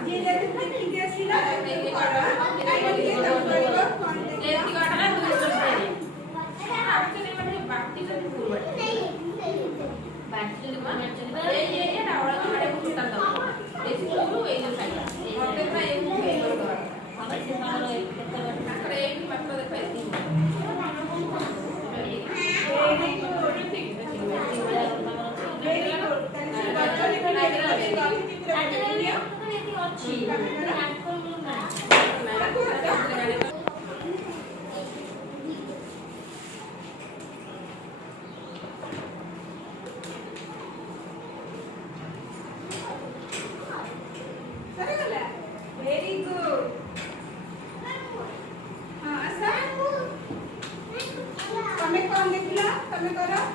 ये ले तुम देखी कैसी ना ये करा आई ये तब पर कौन ले की करा ना दूर से एक्चुअली मतलब बाकी जो फूल बाकी जो बाकी ये रावड़ा का बड़े कुछ तक दो ये फूल ये जो साइड और देखा ये फूल हमें से मारो एक अरे एक पत्ता देखो ऐसी ये थोड़ी ठीक वेरी गुड हाँ ऐसा तमें कौन देखला तमें करो